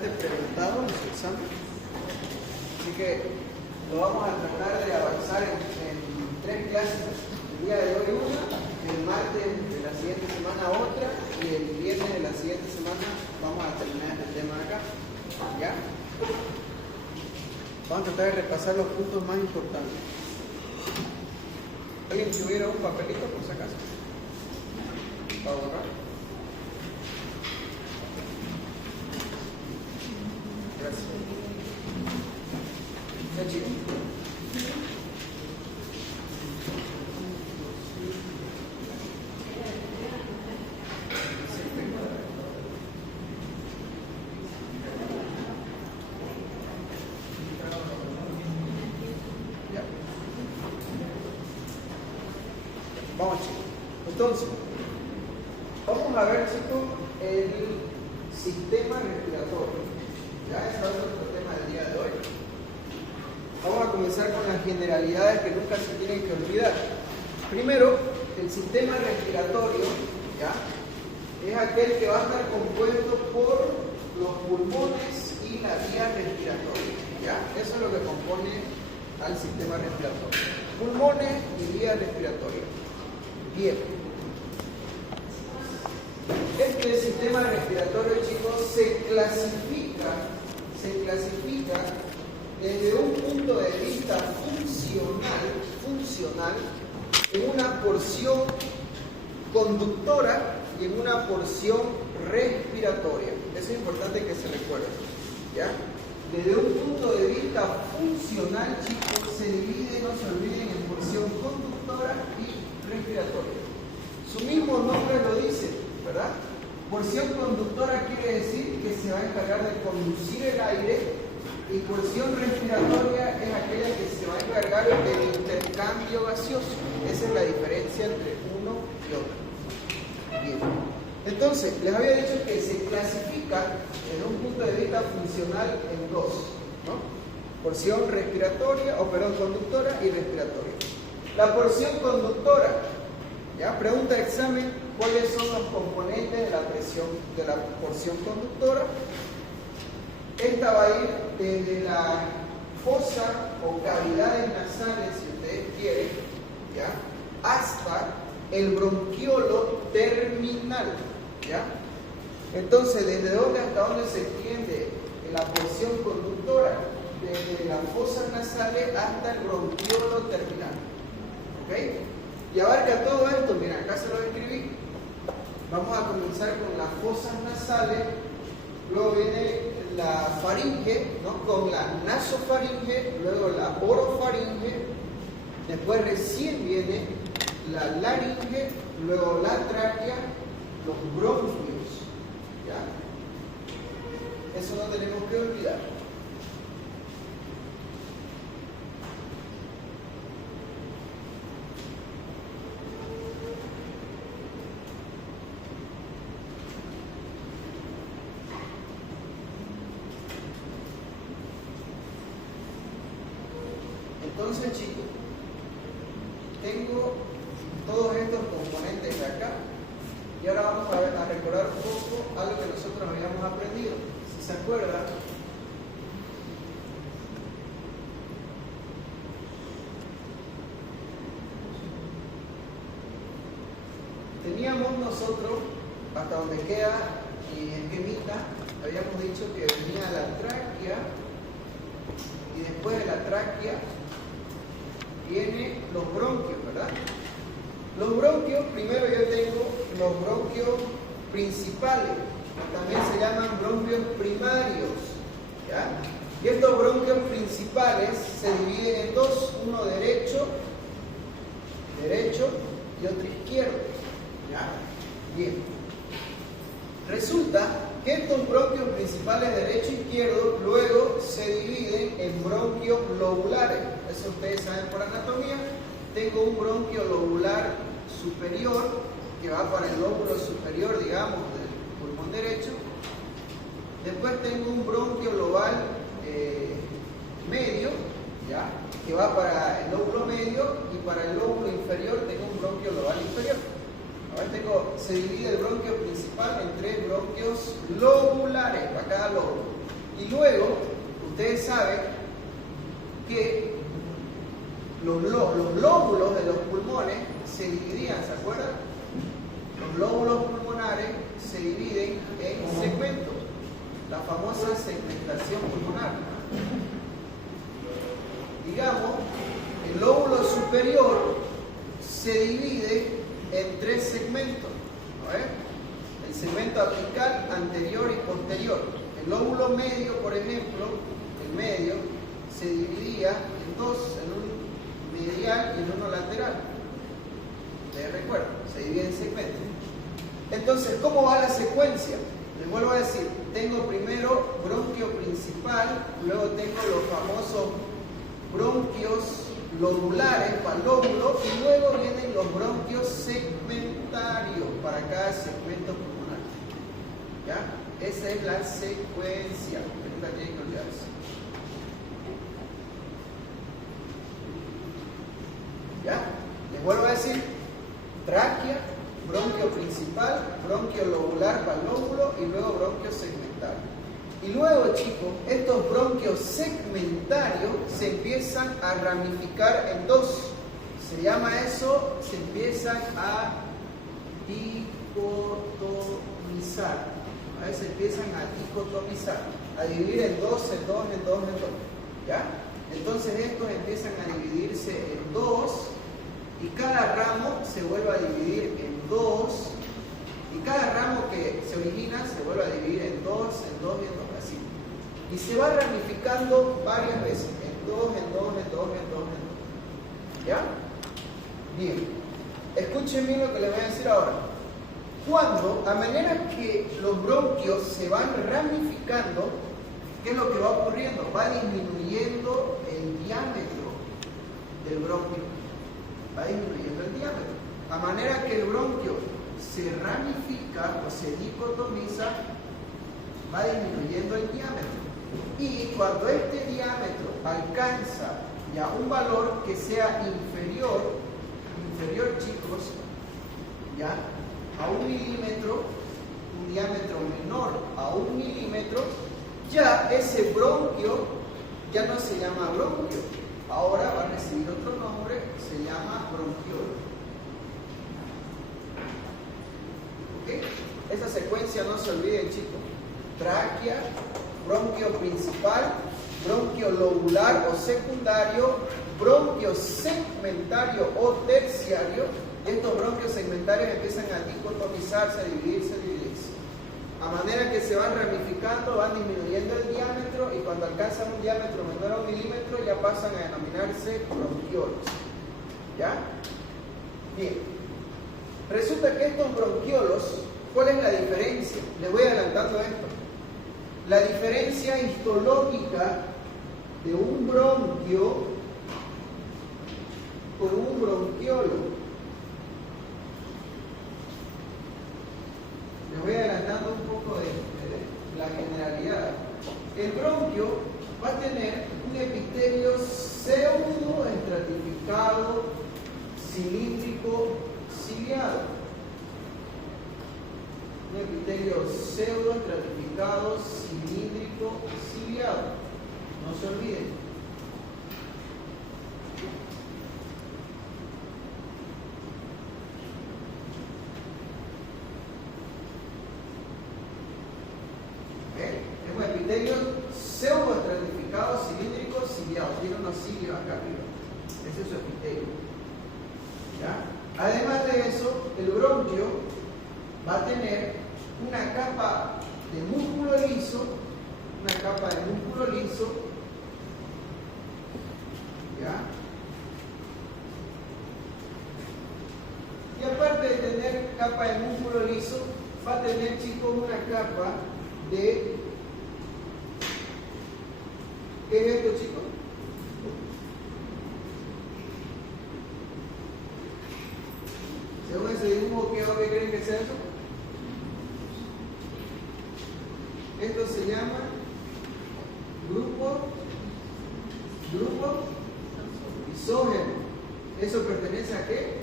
bastante preguntado en su examen, así que lo vamos a tratar de avanzar en 3 clases. El día de hoy una, el martes de la siguiente semana otra y el viernes de la siguiente semana vamos a terminar este tema de acá. ¿Ya? Vamos a tratar de repasar los puntos más importantes. ¿Alguien tuviera un papelito por si acaso? ¿Para borrar? Gracias. ¿Ya, chicos? Vamos, chicos. Entonces, vamos a ver, chicos, el sistema respiratorio. Ya es otro tema del día de hoy. Vamos a comenzar con las generalidades que nunca se tienen que olvidar. Primero, el sistema respiratorio, ¿ya? Es aquel que va a estar compuesto por los pulmones y la vía respiratoria. ¿Ya? Eso es lo que compone al sistema respiratorio. Pulmones y vía respiratoria. Bien. Este sistema respiratorio, chicos, se clasifica desde un punto de vista funcional en una porción conductora y en una porción respiratoria. Eso es importante que se recuerde. ¿Ya? Desde un punto de vista funcional, chicos, se divide, no se olviden, en porción conductora y respiratoria. Su mismo nombre lo dice, ¿verdad? Porción conductora quiere decir que se va a encargar de conducir el aire y porción respiratoria es aquella que se va a encargar del intercambio gaseoso. Esa es la diferencia entre uno y otro. Bien. Entonces, les había dicho que se clasifica desde un punto de vista funcional en dos, ¿no? Porción conductora y respiratoria. La porción conductora, ¿ya? Pregunta de examen, ¿cuáles son los componentes de la porción conductora? Esta va a ir desde la fosa o cavidades nasales, si ustedes quieren, ¿ya? Hasta el bronquiolo terminal, ¿ya? Entonces, ¿desde dónde hasta dónde se extiende la porción conductora? Desde las fosas nasales hasta el bronquiolo terminal. ¿Ok? Y abarca todo esto, mira, acá se lo escribí. Vamos a comenzar con las fosas nasales, luego viene la faringe, ¿no? Con la nasofaringe, luego la orofaringe, después recién viene la laringe, luego la tráquea, los bronquios. ¿Ya? Eso no tenemos que olvidar. Entonces, chicos, tengo todos estos componentes de acá y ahora vamos a recordar un poco algo que nosotros habíamos aprendido. Si se acuerdan, teníamos nosotros, hasta donde queda y esquemita, habíamos dicho que venía la tráquea y después de la tráquea vienen los bronquios, ¿verdad? Los bronquios, primero yo tengo los bronquios principales, también se llaman bronquios primarios, ¿ya? Y estos bronquios principales se dividen en dos, uno derecho y otro izquierdo, ¿ya? Bien. Resulta que estos bronquios principales derecho e izquierdo luego se dividen en bronquios lobulares. Eso ustedes saben por anatomía. Tengo un bronquio lobular superior que va para el lóbulo superior, digamos, del pulmón derecho. Después tengo un bronquio global medio, ¿ya? Que va para el lóbulo medio, y para el lóbulo inferior tengo un bronquio global inferior. Se divide el bronquio principal en 3 bronquios lobulares para cada lóbulo. Y luego, ustedes saben que los lóbulos de los pulmones se dividían, ¿se acuerdan? Los lóbulos pulmonares se dividen en segmentos, la famosa segmentación pulmonar. Digamos, el lóbulo superior se divide en 3 segmentos. El segmento apical, anterior y posterior. El lóbulo medio, por ejemplo, el medio, se dividía en 2, en un medial y en uno lateral. ¿Les recuerdo? Se divide en segmentos. Entonces, ¿cómo va la secuencia? Les vuelvo a decir, tengo primero bronquio principal, luego tengo los famosos bronquios lobulares para el lóbulo y luego vienen los bronquios segmentarios para cada segmento pulmonar. ¿Ya? Esa es la secuencia, que nunca tienen que olvidarse. ¿Ya? Les vuelvo a decir, tráquea, bronquio principal, bronquio lobular para el lóbulo y luego bronquio segmentario. Y luego, chicos, estos bronquios segmentarios se empiezan a ramificar en 2. Se llama eso, se empiezan a dicotomizar. A veces empiezan a dicotomizar, a dividir en 2, en 2, en 2, en 2. ¿Ya? Entonces estos empiezan a dividirse en 2 y cada ramo se vuelve a dividir en 2 y cada ramo que se origina se vuelve a dividir en 2, en 2 y en 2, así. Y se va ramificando varias veces, en 2, en 2, en 2, en 2, en 2. ¿Ya? Bien. Escuchen bien lo que les voy a decir ahora. Cuando, a manera que los bronquios se van ramificando, ¿qué es lo que va ocurriendo? Va disminuyendo el diámetro del bronquio. Va disminuyendo el diámetro. A manera que el bronquio se ramifica o se dicotomiza, va disminuyendo el diámetro. Y cuando este diámetro alcanza ya un valor que sea inferior, chicos, ya, a 1 milímetro, un diámetro menor a 1 milímetro, ya ese bronquio ya no se llama bronquio, ahora va a recibir otro nombre, se llama bronquiolo. ¿Ok? Esta secuencia no se olviden, chicos. Tráquea, bronquio principal, bronquio lobular o secundario, bronquio segmentario o terciario. Estos bronquios segmentarios empiezan a dicotomizarse, a dividirse. A manera que se van ramificando, van disminuyendo el diámetro y cuando alcanzan un diámetro menor a 1 milímetro ya pasan a denominarse bronquiolos. ¿Ya? Bien. Resulta que estos bronquiolos, ¿cuál es la diferencia? Les voy adelantando esto. La diferencia histológica de un bronquio con un bronquiolo. Les voy adelantando un poco de la generalidad. El bronquio va a tener un epitelio pseudo estratificado, cilíndrico, ciliado. Un epitelio pseudo estratificado, cilíndrico, ciliado. No se olviden. Es un epitelio pseudo estratificado, cilíndrico, ciliado. Tiene unos cilios acá arriba. Ese es su epitelio. ¿Ya? Además de eso, el bronquio va a tener una capa de músculo liso, ¿ya? Y aparte de tener capa de músculo liso, va a tener, chicos, una capa de... ¿Qué es esto, chicos? Según ese dibujo, ¿qué creen que sea eso? Esto se llama grupo lisógeno. ¿Eso pertenece a qué?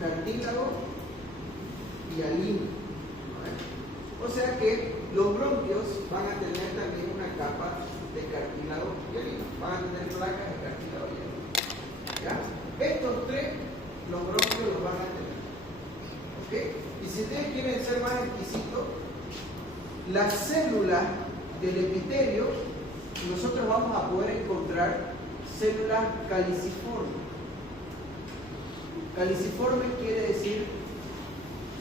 Cartílago y alina. O sea que los bronquios van a tener también ser más exquisito, las células del epitelio, nosotros vamos a poder encontrar células caliciformes. Caliciforme quiere decir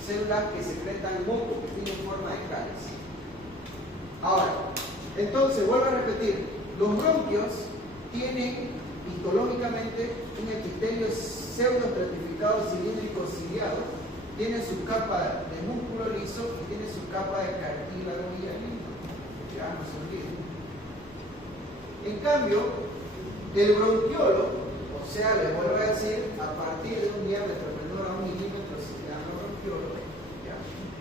células que secretan moco, que tienen forma de cáliz. Ahora, entonces, vuelvo a repetir, los bronquios tienen histológicamente un epitelio pseudoestratificado cilíndrico ciliado, tiene su capa de músculo liso y tiene su capa de cartílago hialino. Ya no se olviden. En cambio, el bronquiolo, o sea, les vuelvo a decir, a partir de un diámetro menor a 1 milímetro se llama bronquiolo.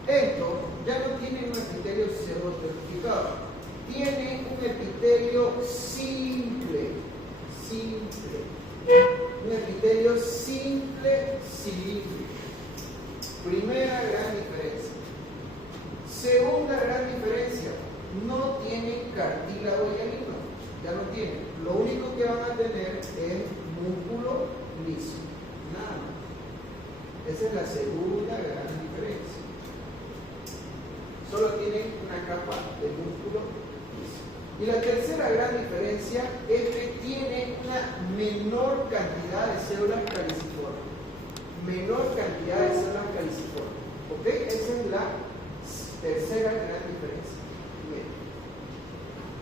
Esto ya no tiene un epitelio pseudoestratificado, tiene un epitelio simple. Un epitelio simple cilíndrico. Primera gran diferencia. Segunda gran diferencia, no tiene cartílago hialino, ya no tiene. Lo único que van a tener es músculo liso, nada más. Esa es la segunda gran diferencia. Solo tienen una capa de músculo liso. Y la tercera gran diferencia es que tiene una menor cantidad de células caliciformes. Menor cantidad de células caliciformes. ¿Ok? Esa es la tercera gran diferencia. Bien.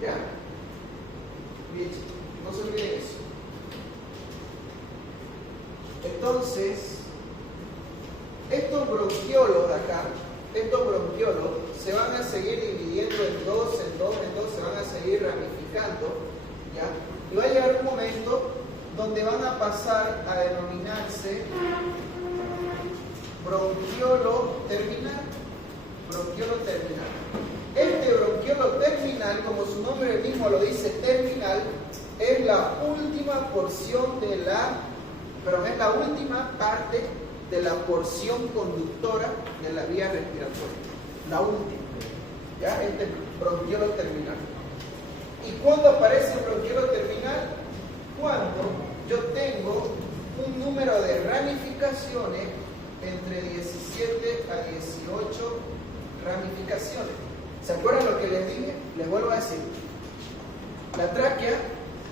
¿Ya? Bien, no se olviden eso. Entonces, estos bronquiolos de acá, estos bronquiolos se van a seguir dividiendo en dos, se van a seguir ramificando, ¿ya? Y va a llegar un momento donde van a pasar a denominarse bronquiolo terminal. Bronquiolo terminal. Este bronquiolo terminal, como su nombre mismo lo dice, terminal, es la última porción de es la última parte de la porción conductora de la vía respiratoria. La última. ¿Ya? Este bronquiolo terminal. ¿Y cuándo aparece el bronquiolo terminal? Cuando yo tengo un número de ramificaciones entre 17 a 18 ramificaciones. ¿Se acuerdan lo que les dije? Les vuelvo a decir. La tráquea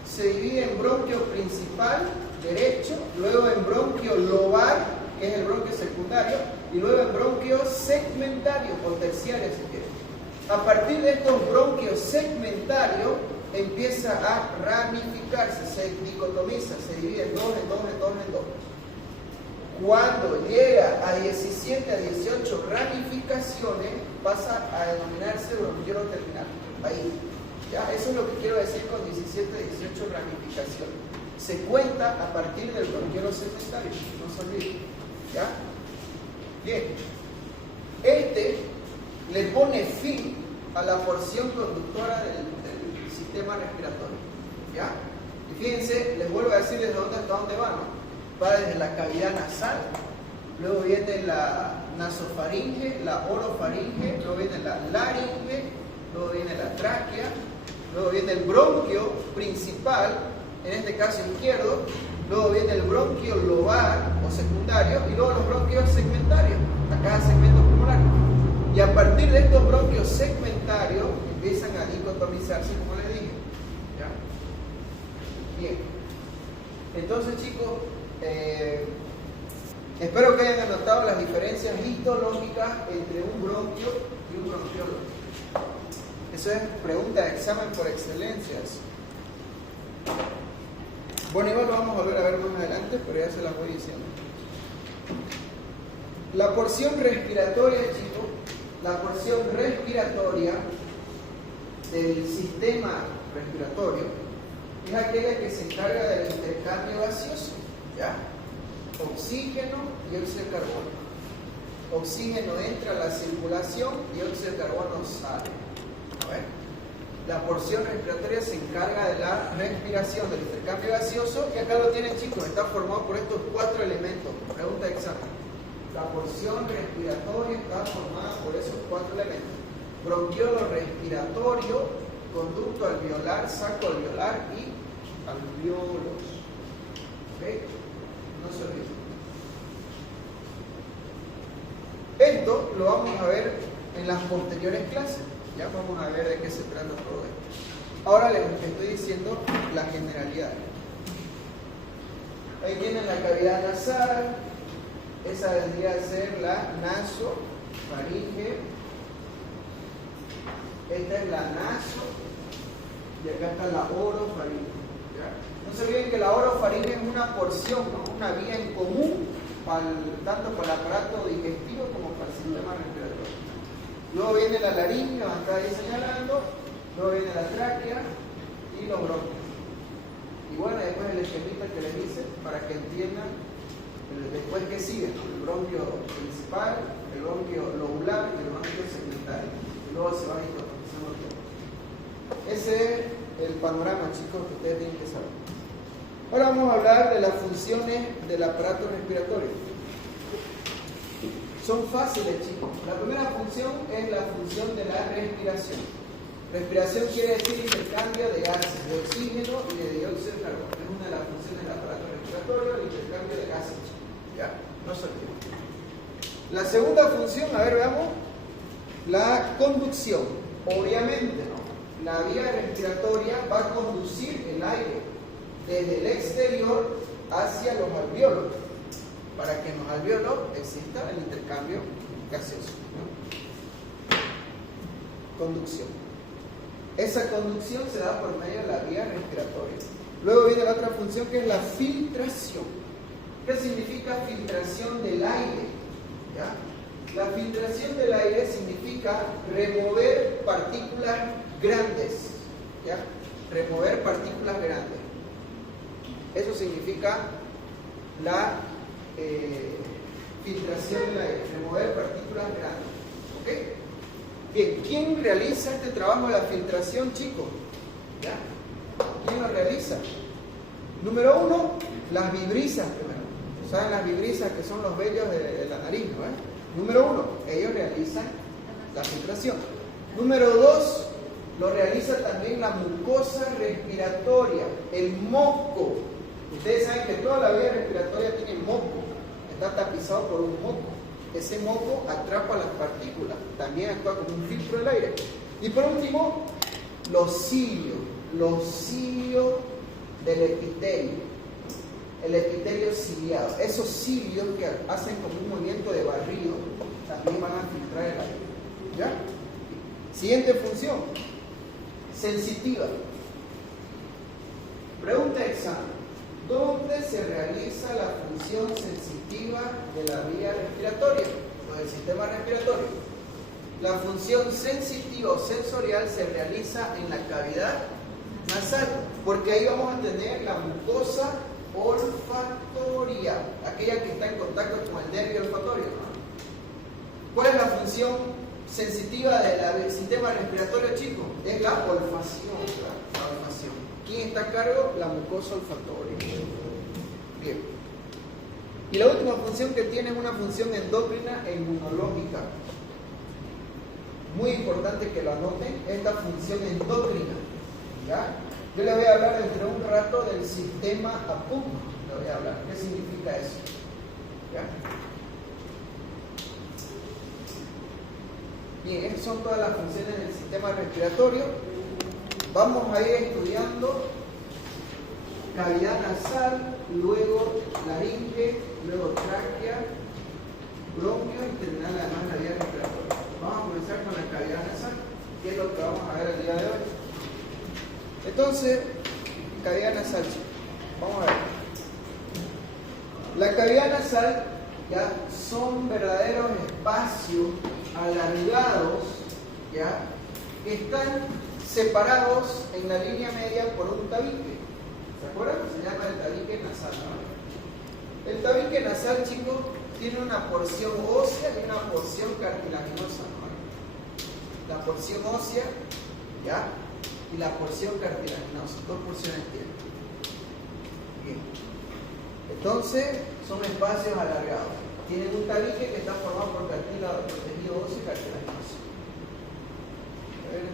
se divide en bronquio principal, derecho, luego en bronquio lobar, que es el bronquio secundario, y luego en bronquio segmentario, o terciario si quieren. A partir de estos bronquios segmentarios, empieza a ramificarse, se dicotomiza, se divide en dos. Cuando llega a 17 a 18 ramificaciones, pasa a denominarse bronquiolo terminal. Ahí. ¿Ya? Eso es lo que quiero decir con 17 a 18 ramificaciones. Se cuenta a partir del bronquiolo segmentario, no se olviden. ¿Ya? Bien. Este le pone fin a la porción conductora del sistema respiratorio. ¿Ya? Y fíjense, les vuelvo a decir desde dónde hasta dónde va, ¿no? Va desde la cavidad nasal, luego viene la nasofaringe, la orofaringe, luego viene la laringe, luego viene la tráquea, luego viene el bronquio principal, en este caso izquierdo, luego viene el bronquio lobar o secundario y luego los bronquios segmentarios, a cada segmento pulmonar. Y a partir de estos bronquios segmentarios empiezan a dicotomizarse, como les dije. ¿Ya? Bien. Entonces, chicos, espero que hayan anotado las diferencias histológicas entre un bronquio y un bronquiolo. Eso es pregunta de examen por excelencia. Bueno, igual lo vamos a volver a ver más adelante, pero ya se las voy diciendo. La porción respiratoria, chicos, la porción respiratoria del sistema respiratorio es aquella que se encarga del intercambio gaseoso, ¿ya? Oxígeno y óxido de carbono. Oxígeno entra a la circulación y óxido de carbono sale. A ver. La porción respiratoria se encarga de la respiración, del intercambio gaseoso, y acá lo tienen, chicos, está formado por estos 4 elementos. Pregunta de examen. La porción respiratoria está formada por esos 4 elementos. Bronquiolo respiratorio, conducto alveolar, saco alveolar y alveolos. ¿Ok? No se olviden. esto lo vamos a ver en las posteriores clases. Ya vamos a ver de qué se trata todo esto. Ahora les estoy diciendo la generalidad. Ahí tienen la cavidad nasal. Esa vendría a ser la nasofaringe. Esta es la naso. Y acá está la orofaringe. ¿Ya? No se olviden que la orofaringe es una porción, ¿no? Una vía en común, tanto para el aparato digestivo como para el sistema respiratorio. Luego viene la laringe, van a estar ahí señalando. Luego viene la tráquea y los bronquios. Y bueno, después el esquemita que les hice para que entiendan después que sigue, ¿no? El bronquio principal, el bronquio lobular y el bronquio segmentario. Y luego se van introduciendo todo. Ese es el panorama, chicos, que ustedes tienen que saber. Ahora vamos a hablar de las funciones del aparato respiratorio. Son fáciles, chicos. La primera función es la función de la respiración. Respiración quiere decir intercambio de gases, de oxígeno y de dióxido de carbono. Es una de las funciones del aparato respiratorio, el intercambio de gases. ¿Ya? No se olviden. La segunda función, a ver, veamos, la conducción. Obviamente, ¿no? La vía respiratoria va a conducir el aire desde el exterior hacia los alvéolos, para que en los alvéolos exista el intercambio gaseoso, ¿no? Conducción. Esa conducción se da por medio de la vía respiratoria. Luego viene la otra función que es la filtración. ¿Qué significa filtración del aire? ¿Ya? La filtración del aire significa remover partículas grandes. ¿Ya? Remover partículas grandes. Eso significa la filtración del aire, remover partículas grandes. ¿Ok? Bien, ¿quién realiza este trabajo de la filtración, chicos? ¿Ya? ¿Quién lo realiza? Número uno, las vibrisas primero. ¿Saben las vibrisas que son los vellos de la nariz, ¿no? Número uno, ellos realizan la filtración. Número dos, lo realiza también la mucosa respiratoria, el moco. Ustedes saben que toda la vía respiratoria tiene moco, está tapizado por un moco. Ese moco atrapa las partículas, también actúa como un filtro del aire. Y por último, los cilios del epitelio, el epitelio ciliado. Esos cilios que hacen como un movimiento de barrido, también van a filtrar el aire. ¿Ya? Siguiente función, sensitiva. Pregunta de examen. ¿Dónde se realiza la función sensitiva de la vía respiratoria o del sistema respiratorio? La función sensitiva o sensorial se realiza en la cavidad nasal, porque ahí vamos a tener la mucosa olfatoria, aquella que está en contacto con el nervio olfatorio, ¿no? ¿Cuál es la función sensitiva del sistema respiratorio, chicos? Es la olfacción, la olfacción. ¿Quién está a cargo? La mucosa olfatoria. Bien. Y la última función que tiene es una función endocrina e inmunológica. Muy importante que lo anoten, esta función endocrina. ¿Ya? Yo les voy a hablar dentro de un rato del sistema APUC. Le voy a hablar. ¿Qué significa eso? ¿Ya? Bien, estas son todas las funciones del sistema respiratorio. Vamos a ir estudiando cavidad nasal, luego laringe, luego tráquea, bronquio y terminar además la vía respiratoria. Vamos a comenzar con la cavidad nasal, que es lo que vamos a ver el día de hoy. Entonces, cavidad nasal, vamos a ver. La cavidad nasal ya son verdaderos espacios alargados, ya, que están separados en la línea media por un tabique. ¿Se acuerdan? Se llama el tabique nasal, ¿no? El tabique nasal, chicos, tiene una porción ósea y una porción cartilaginosa, ¿no? La porción ósea, ¿ya? Y la porción cartilaginosa, dos porciones tiene. Bien. Entonces, son espacios alargados. Tienen un tabique que está formado por cartílago, tejido óseo y cartilaginoso. A ver,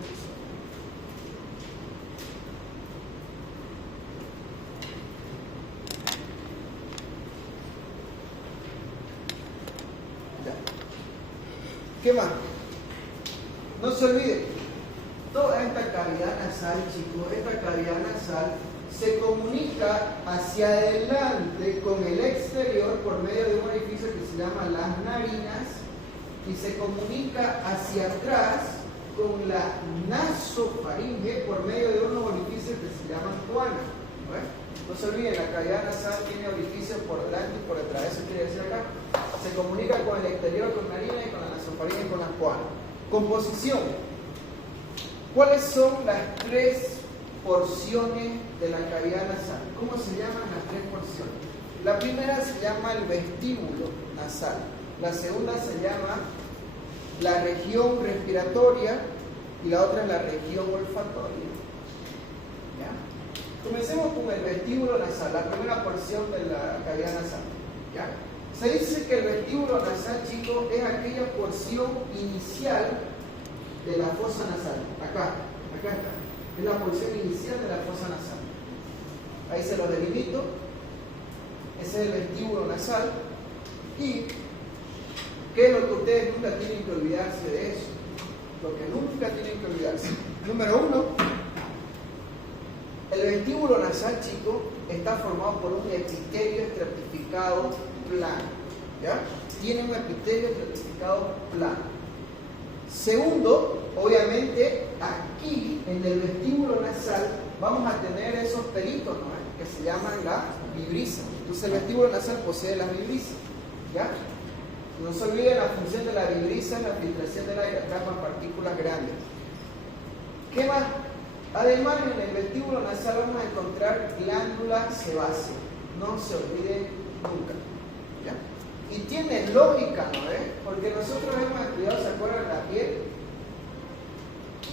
¿Qué más? No se olviden, toda esta cavidad nasal, chicos, esta cavidad nasal se comunica hacia adelante con el exterior por medio de un orificio que se llama las narinas y se comunica hacia atrás con la nasofaringe por medio de unos orificios que se llaman coanas. No se olviden, la cavidad nasal tiene orificios por delante y por detrás. Eso quiere decir acá. Se comunica con el exterior, con la narina y con la nasofaringe y con las coanas. Composición. ¿Cuáles son las tres porciones de la cavidad nasal? ¿Cómo se llaman las tres porciones? La primera se llama el vestíbulo nasal. La segunda se llama la región respiratoria y la otra es la región olfatoria. ¿Ya? Comencemos con el vestíbulo nasal, la primera porción de la cavidad nasal. ¿Ya? Se dice que el vestíbulo nasal, chicos, es aquella porción inicial de la fosa nasal. Acá está. Es la porción inicial de la fosa nasal. Ahí se lo delimito. Ese es el vestíbulo nasal. Y ¿qué es lo que ustedes nunca tienen que olvidarse de eso? Lo que nunca tienen que olvidarse. Número 1, el vestíbulo nasal, chicos, está formado por un epitelio estratificado plano. ¿Ya? Tiene un epitelio estratificado plano. Segundo, obviamente, aquí en el vestíbulo nasal vamos a tener esos pelitos, ¿no? Que se llaman la vibrisa. Entonces el vestíbulo nasal posee las vibrisas. ¿Ya? No se olviden la función de la vibrisa, la filtración del aire, atrapa partículas grandes. ¿Qué más? Además, en el vestíbulo nasal vamos a encontrar glándula sebácea. No se olviden nunca. ¿Ya? Y tiene lógica, ¿no ves? Porque nosotros hemos estudiado, ¿se acuerdan? La piel.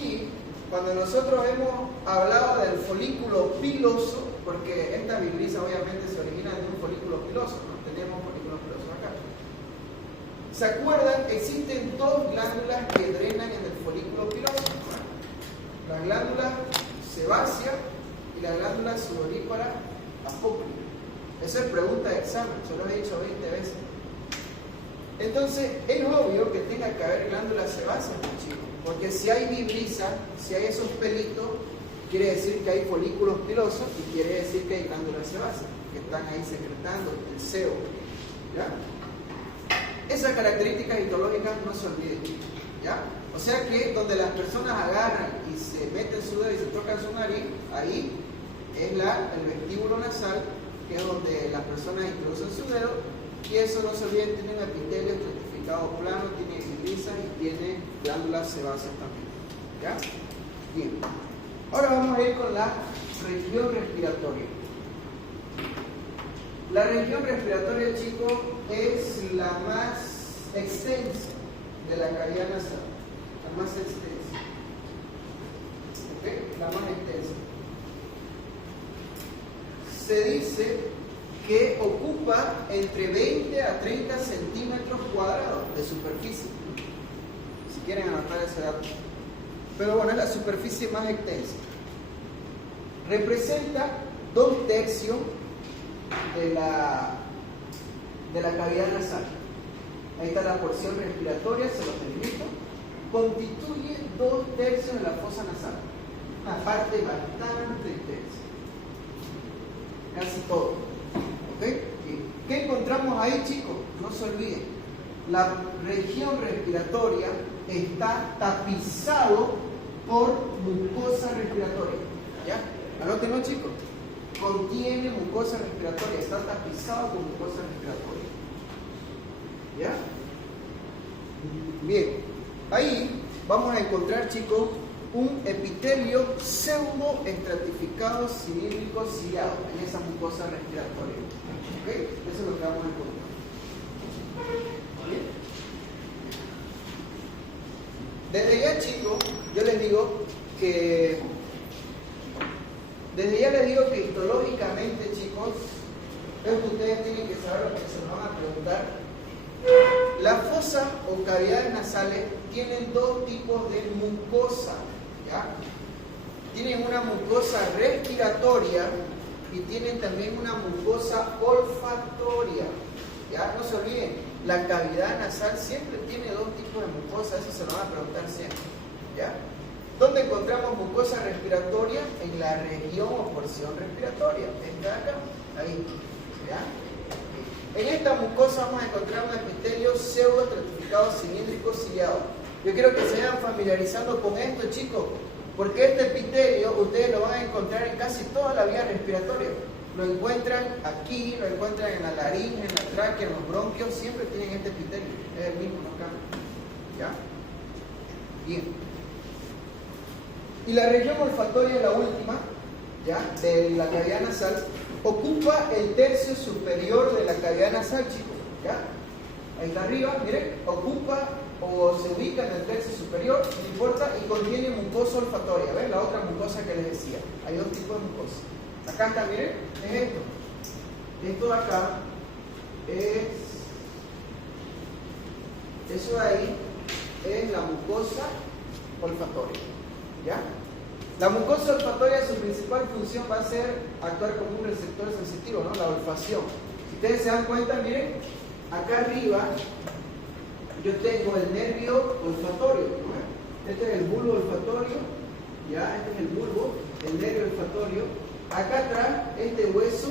Y cuando nosotros hemos hablado del folículo piloso, porque esta vibrisa obviamente se origina de un folículo piloso, ¿no? Tenemos folículos pilosos acá. ¿Se acuerdan? Existen dos glándulas que drenan en el folículo piloso, ¿no? La glándula sebácea y la glándula sudorípara apócrina. Esa es pregunta de examen, yo lo he dicho 20 veces. Entonces, es obvio que tenga que haber glándula sebácea, chicos, porque si hay vibrisa, si hay esos pelitos, quiere decir que hay folículos pilosos y quiere decir que hay glándula sebácea, que están ahí secretando el sebo. ¿Ya? Esas características histológicas no se olviden, ¿ya? O sea que donde las personas agarran y se meten su dedo y se tocan su nariz, ahí es el vestíbulo nasal, que es donde las personas introducen su dedo, y eso no se olviden, tiene un epitelio estratificado plano, tiene vibrisas y tiene glándulas sebáceas también. ¿Ya? Bien. Ahora vamos a ir con la región respiratoria. La región respiratoria, chicos, es la más extensa de la cavidad nasal. La más extensa. ¿Ok? La más extensa. Se dice que ocupa entre 20 a 30 centímetros cuadrados de superficie. Si quieren anotar ese dato. Pero bueno, es la superficie más extensa. Representa 2/3 de la cavidad nasal. Ahí está la porción respiratoria, se los delimito. Constituye 2/3 de la fosa nasal. Una parte bastante extensa. Casi todo. ¿Ok? ¿Qué encontramos ahí, chicos? No se olviden. La región respiratoria está tapizado por mucosa respiratoria. ¿Ya? Anótenlo, chicos. Contiene mucosa respiratoria, está tapizado con mucosa respiratoria. ¿Ya? Bien. Ahí vamos a encontrar, chicos, un epitelio pseudoestratificado cilíndrico ciliado en esa mucosa respiratoria. ¿Ok? Eso es lo que vamos a encontrar. ¿Bien? Desde ya, chicos, yo les digo que histológicamente, chicos, es que ustedes tienen que saber lo que se nos van a preguntar. Las fosas o cavidades nasales tienen dos tipos de mucosa. ¿Ya? Tienen una mucosa respiratoria y tienen también una mucosa olfatoria. ¿Ya? No se olviden, La cavidad nasal siempre tiene dos tipos de mucosa, eso se lo van a preguntar siempre. ¿Ya? ¿Dónde encontramos mucosa respiratoria? En la región o porción respiratoria. Esta de acá, ahí. ¿Ya? En esta mucosa vamos a encontrar un epitelio pseudo-estratificado cilíndrico ciliado. Yo quiero que se vayan familiarizando con esto, chicos, porque este epitelio ustedes lo van a encontrar en casi toda la vía respiratoria. Lo encuentran aquí, lo encuentran en la laringe, en la tráquea, en los bronquios, siempre tienen este epitelio. Es el mismo, no cambia. ¿Ya? Bien. Y la región olfatoria es la última, ¿ya? De la cavidad nasal. Ocupa el tercio superior de la cavidad nasal, chicos. ¿Ya? Ahí está arriba, miren, ocupa o se ubica en el tercio superior, no importa, y contiene mucosa olfatoria. ¿Ven? La otra mucosa que les decía. Hay dos tipos de mucosa. Acá está, miren, es esto. Esto de acá es. Eso de ahí es la mucosa olfatoria. ¿Ya? La mucosa olfatoria, su principal función va a ser actuar como un receptor sensitivo, ¿no? La olfacción. Si ustedes se dan cuenta, miren, acá arriba yo tengo el nervio olfatorio, ¿no? Este es el bulbo olfatorio, ¿ya? Este es el bulbo, el nervio olfatorio. Acá atrás, este hueso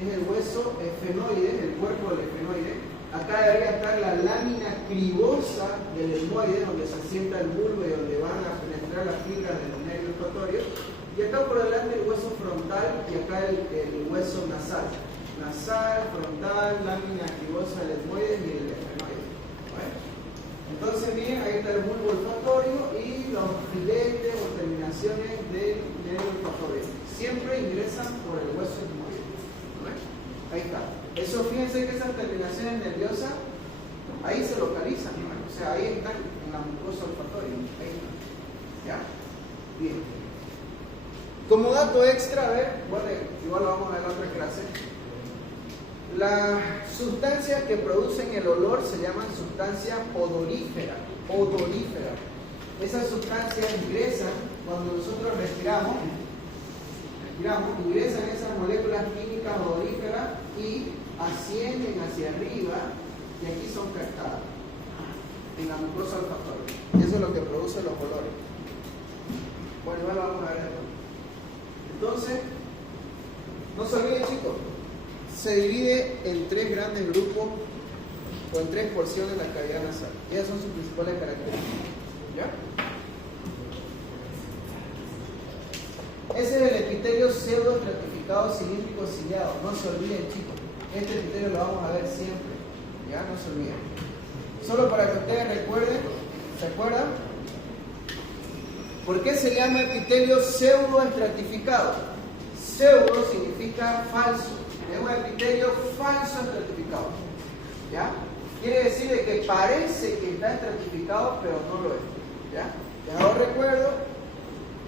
es el hueso efenoide, el cuerpo del efenoide. Acá debería estar la lámina cribosa del etmoide, donde se asienta el bulbo y donde van a penetrar las fibras del nervio olfatorio. Y acá por delante el hueso frontal y acá el hueso nasal. Nasal, frontal, lámina cribosa del etmoide y el efenoide. ¿Vale? Entonces, miren, ahí está el bulbo olfatorio y los filetes o terminaciones del nervio olfatorio. Siempre ingresan por el hueso etmoide. ¿Vale? Ahí está. Eso, fíjense que esas terminaciones nerviosas, ahí se localizan, ¿no? O sea, ahí están en la mucosa olfatoria. Ahí están. ¿Ya? Bien. Como dato extra, a ver, bueno, igual lo vamos a ver en otra clase. Las sustancias que producen el olor se llaman sustancias odoríferas. Odoríferas. Esas sustancias ingresan cuando nosotros respiramos, ingresan esas moléculas químicas odoríferas y ascienden hacia arriba y aquí son captadas en la mucosa olfatoria. Y eso es lo que produce los olores. Bueno, igual lo vamos a ver después. Entonces, no se olviden, chicos, se divide en tres grandes grupos o en tres porciones la cavidad nasal. Esas son sus principales características. ¿Ya? Ese es el epitelio pseudo-estratificado cilíndrico ciliado. No se olviden, chicos. Este epitelio lo vamos a ver siempre. Ya, no se olviden. Solo para que ustedes recuerden, ¿se acuerdan? ¿Por qué se llama epitelio pseudo-estratificado? Pseudo significa falso. Es un epitelio falso estratificado. ¿Ya? Quiere decir de que parece que está estratificado, pero no lo es. ¿Ya? Ya os recuerdo,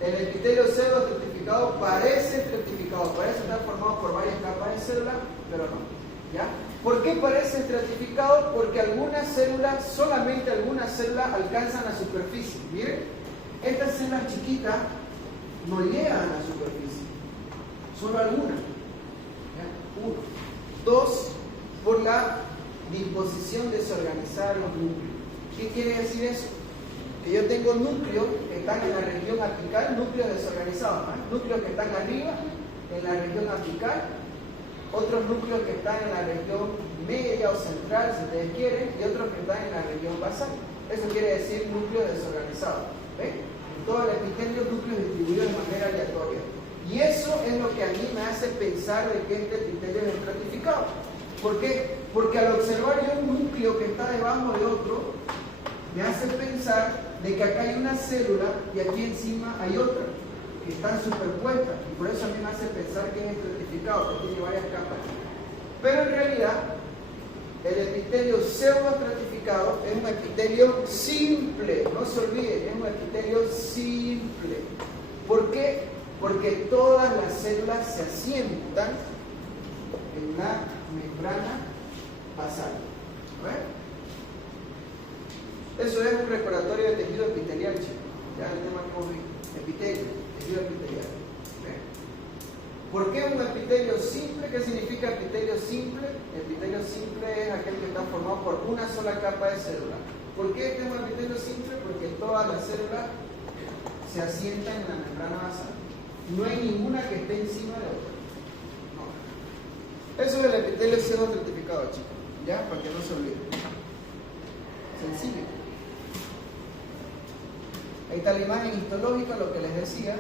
el epitelio pseudo-estratificado parece estratificado, parece estar formado por varias capas de células, pero no. ¿Ya? ¿Por qué parece estratificado? Porque algunas células, solamente algunas células alcanzan la superficie. Miren, estas células chiquitas no llegan a la superficie, solo algunas. ¿Ya? Uno. Dos, por la disposición desorganizada de los núcleos. ¿Qué quiere decir eso? Que yo tengo núcleos que están en la región apical, núcleos desorganizados, ¿no? Núcleos que están arriba, en la región apical, otros núcleos que están en la región media o central, si ustedes quieren, y otros que están en la región basal. Eso quiere decir núcleos desorganizados. ¿Ven? En todo el epitelio, núcleos distribuidos de manera aleatoria. Y eso es lo que a mí me hace pensar de que este epitelio es estratificado. ¿Por qué? Porque al observar yo un núcleo que está debajo de otro, me hace pensar de que acá hay una célula y aquí encima hay otra, que están superpuestas. Y por eso a mí me hace pensar que es estratificado, que tiene varias capas. Pero en realidad, el epitelio pseudoestratificado es un epitelio simple. No se olviden, es un epitelio simple. ¿Por qué? Porque todas las células se asientan en la membrana basal. ¿Ven? Eso es un recordatorio de tejido epitelial, chicos. Ya el tema COVID, epitelio, tejido epitelial. ¿Ven? ¿Por qué un epitelio simple? ¿Qué significa epitelio simple? Epitelio simple es aquel que está formado por una sola capa de célula. ¿Por qué este es un epitelio simple? Porque todas las células se asientan en la membrana basal. No hay ninguna que esté encima de otra. No. Eso es el epitelio pseudoestratificado, chicos. ¿Ya? Para que no se olvide. Sencillo. Ahí está la imagen histológica, lo que les decía.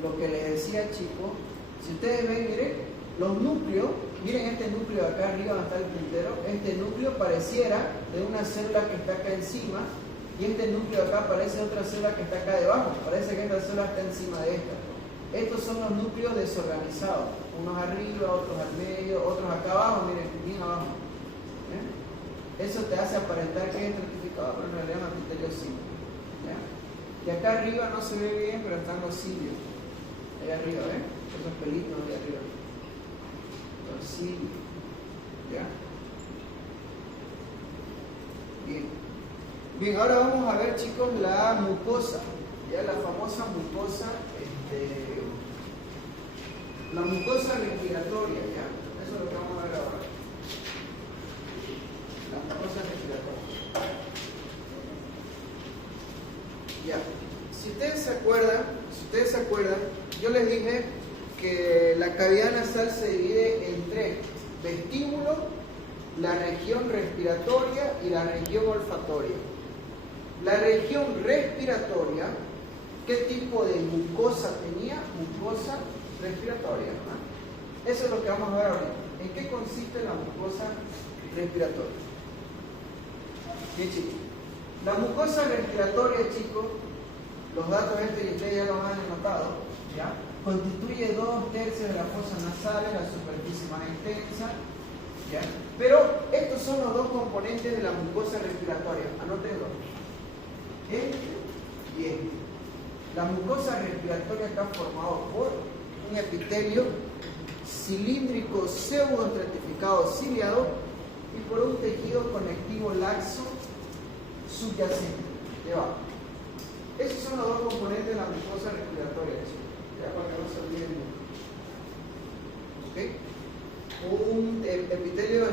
Lo que les decía, chicos. Si ustedes ven, miren, los núcleos, miren este núcleo de acá arriba donde está el puntero. Este núcleo pareciera de una célula que está acá encima. Y este núcleo de acá parece otra célula que está acá debajo. Parece que esta célula está encima de esta. Estos son los núcleos desorganizados. Unos arriba, otros al medio, otros acá abajo, miren, bien abajo. Eso te hace aparentar que es estratificado, pero en realidad es un epitelio simple. Y acá arriba no se ve bien, pero están los cilios. Ahí arriba, ¿ven? Esos pelitos ahí arriba. Los cilios. ¿Ya? Bien. Bien, ahora vamos a ver, chicos, la mucosa. Ya la famosa mucosa, la mucosa respiratoria, ¿ya? Eso es lo que vamos a ver ahora. La mucosa respiratoria. Ya. Si ustedes se acuerdan, yo les dije que la cavidad nasal se divide en tres: vestíbulo, la región respiratoria y la región olfatoria. La región respiratoria, ¿qué tipo de mucosa tenía? Mucosa respiratoria, ¿no? Eso es lo que vamos a ver ahorita. ¿En qué consiste la mucosa respiratoria? Bien, chicos. La mucosa respiratoria, chicos, los datos y ustedes ya los han anotado, ¿ya? Constituye 2/3 de las fosas nasales, la superficie más extensa, ¿ya? Pero estos son los dos componentes de la mucosa respiratoria. Anótenlo. Este y este. La mucosa respiratoria está formada por un epitelio cilíndrico pseudoestratificado ciliado y por un tejido conectivo laxo subyacente debajo. Esos son los dos componentes de la mucosa respiratoria, ya para que no se olviden. ¿Ok? Un epitelio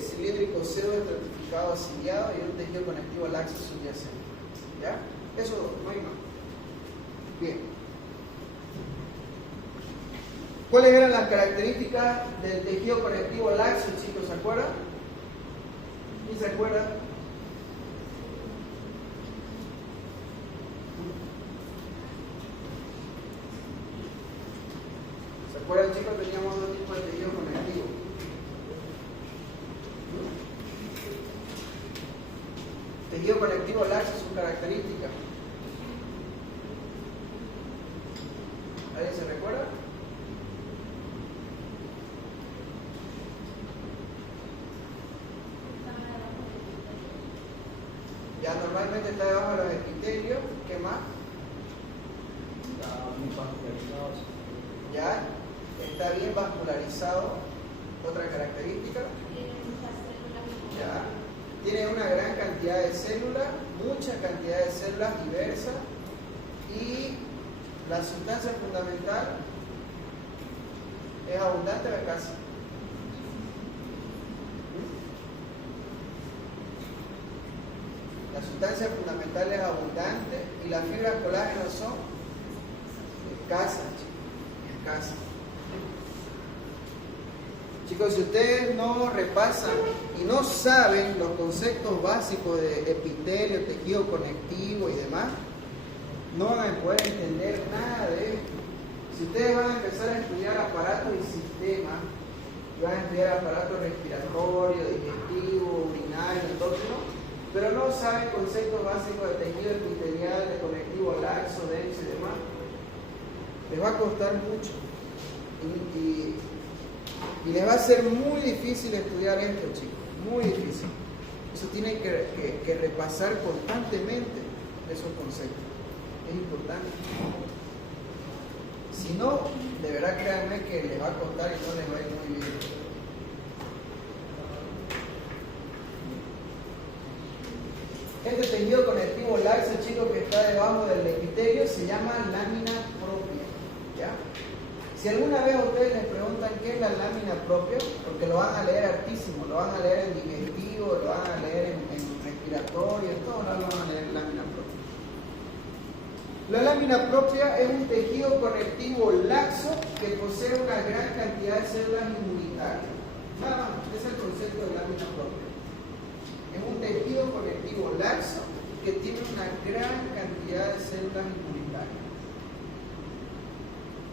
cilíndrico pseudoestratificado ciliado y un tejido conectivo laxo subyacente. ¿Ya? Eso no hay más. Bien. ¿Cuáles eran las características del tejido conectivo laxo, chicos? ¿Se acuerdan? ¿Quién se acuerda? ¿Se acuerdan, chicos? Teníamos dos tipos de tejido conectivo. Tejido conectivo laxo, sus características. ¿Alguien se recuerda? Ya normalmente está debajo de los epitelios. ¿Qué más? Está muy vascularizado. Ya, está bien vascularizado. Otra característica. Ya, tiene una gran cantidad de células, mucha cantidad de células diversas, y la sustancia fundamental es abundante o escasa. La sustancia fundamental es abundante y las fibras colágeno son escasas, escasas. Chicos, si ustedes no repasan y no saben los conceptos básicos de epitelio, tejido conectivo y demás, no van a poder entender nada de esto. Si ustedes van a empezar a estudiar aparatos y sistemas, van a estudiar aparatos respiratorios, digestivos, urinarios, endócrinos, pero no saben conceptos básicos de tejido epitelial, de conectivo laxo, denso y demás, les va a costar mucho. Y les va a ser muy difícil estudiar esto, chicos, muy difícil. Eso tienen que repasar constantemente esos conceptos. Es importante. Si no, de verdad créanme que les va a costar y no les va a ir muy bien. Este tejido conectivo laxo, chicos, que está debajo del epitelio, se llama lámina propia, ¿ya? Si alguna vez ustedes les preguntan qué es la lámina propia, porque lo van a leer hartísimo, lo van a leer en digestivo, lo van a leer en respiratorio, en todo lado lo van a leer lámina propia. La lámina propia es un tejido conectivo laxo que posee una gran cantidad de células inmunitarias. Nada más, ese es el concepto de lámina propia. Es un tejido conectivo laxo que tiene una gran cantidad de células inmunitarias.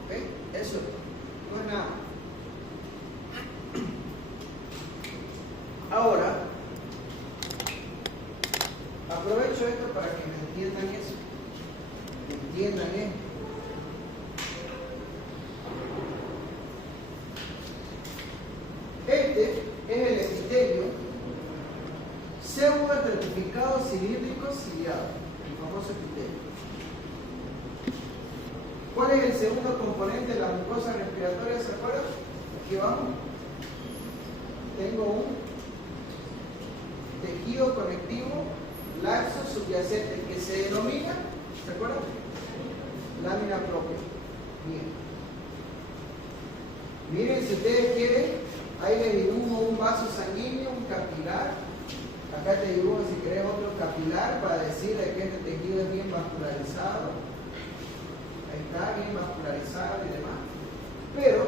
¿Ok? Eso no es nada. Ahora, aprovecho esto para que me entiendan eso. Entiendan esto. Este es el epitelio pseudo-estratificado cilíndrico ciliado, el famoso epitelio. ¿Cuál es el segundo componente de la mucosa respiratoria? ¿Se acuerdan? Aquí vamos. Tengo un tejido conectivo laxo subyacente que se denomina, ¿se acuerdan? Lámina propia. Bien. Miren, si ustedes quieren, ahí les dibujo un vaso sanguíneo, un capilar. Acá te dibujo, si querés, otro capilar para decirle que este tejido es bien vascularizado. Ahí está, bien vascularizado y demás. Pero,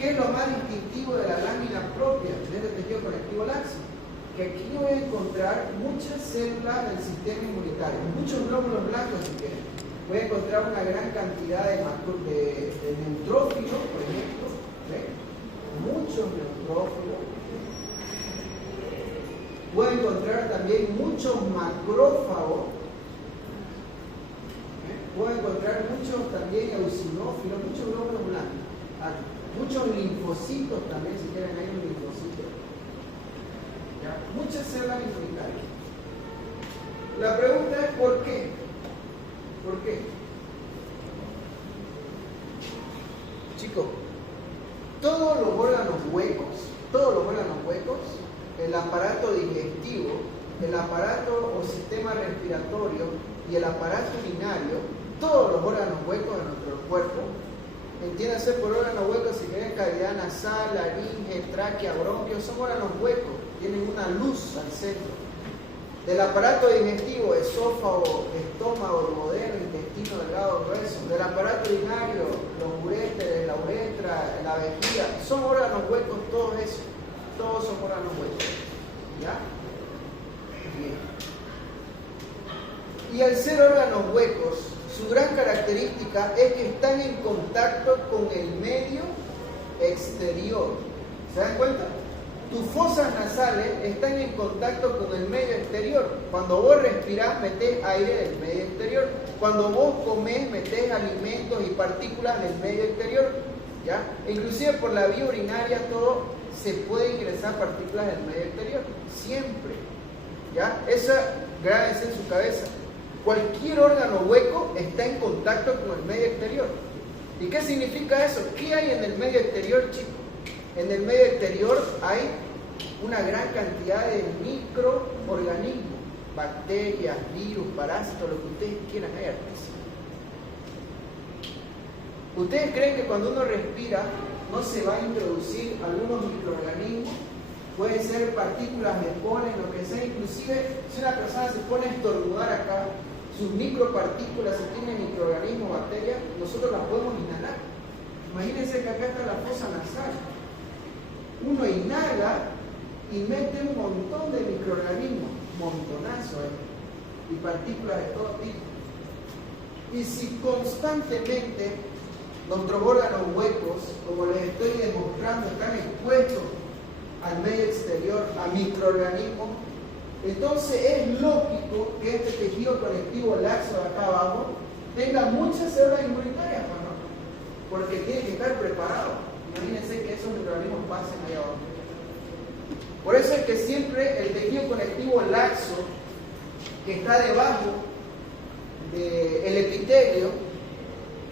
¿qué es lo más distintivo de la lámina propia de este tejido conectivo laxo? Que aquí yo voy a encontrar muchas células del sistema inmunitario, muchos glóbulos blancos si quieren. Voy a encontrar una gran cantidad de neutrófilos, por ejemplo. ¿Ven? Muchos neutrófilos. Voy a encontrar también muchos macrófagos. Voy a encontrar muchos también eosinófilos, muchos glóbulos blancos. Muchos linfocitos también, si quieren, hay un linfocito. ¿Ya? Muchas células inmunitarias. La pregunta es ¿por qué? ¿Por qué? Chicos, todos los órganos huecos, el aparato digestivo, el aparato o sistema respiratorio y el aparato urinario, todos los órganos huecos de nuestro cuerpo, entiéndase por órganos huecos si quieren cavidad nasal, laringe, tráquea, bronquio, son órganos huecos, tienen una luz al centro. Del aparato digestivo, esófago, estómago, duodeno, intestino delgado, grueso. Del aparato urinario, los uréteres, la uretra, la vejiga, son órganos huecos, todos esos. Todos son órganos huecos. ¿Ya? Bien. Y al ser órganos huecos, su gran característica es que están en contacto con el medio exterior. ¿Se dan cuenta? Tus fosas nasales están en contacto con el medio exterior. Cuando vos respirás, metés aire del medio exterior. Cuando vos comés, metés alimentos y partículas del medio exterior. ¿Ya? Inclusive por la vía urinaria todo se puede ingresar partículas del medio exterior. Siempre. ¿Ya? Esa, grábense en su cabeza. Cualquier órgano hueco está en contacto con el medio exterior. ¿Y qué significa eso? ¿Qué hay en el medio exterior, chicos? En el medio exterior hay una gran cantidad de microorganismos, bacterias, virus, parásitos, lo que ustedes quieran, hay hartísimo. ¿Ustedes creen que cuando uno respira no se va a introducir algunos microorganismos? Pueden ser partículas de polen, lo que sea, inclusive si una persona se pone a estornudar acá, sus micropartículas, si tienen microorganismos, bacterias, nosotros las podemos inhalar. Imagínense que acá está la fosa nasal. Uno inhala y mete un montón de microorganismos, montonazo, y partículas de todo tipo. Y si constantemente nuestros órganos huecos, como les estoy demostrando, están expuestos al medio exterior, a microorganismos, entonces es lógico que este tejido conectivo laxo de acá abajo tenga muchas células inmunitarias, ¿no? Porque tiene que estar preparado. Imagínense que esos microorganismos pasen ahí abajo. Por eso es que siempre el tejido conectivo laxo que está debajo del epitelio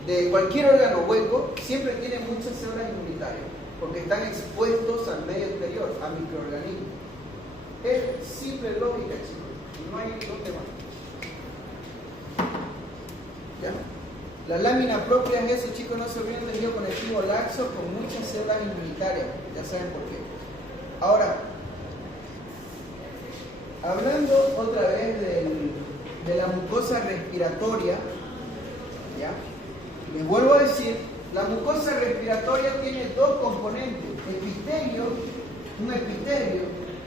de cualquier órgano hueco siempre tiene muchas células inmunitarias porque están expuestos al medio exterior, a microorganismos. Es simple lógica, chicos. No hay dónde más. ¿Ya? La lámina propia es eso, chicos, no se olviden del tejido conectivo laxo con muchas células inmunitarias, ya saben por qué. Ahora, hablando otra vez de la mucosa respiratoria, ¿ya? Les vuelvo a decir, la mucosa respiratoria tiene dos componentes, epitelio, un epitelio,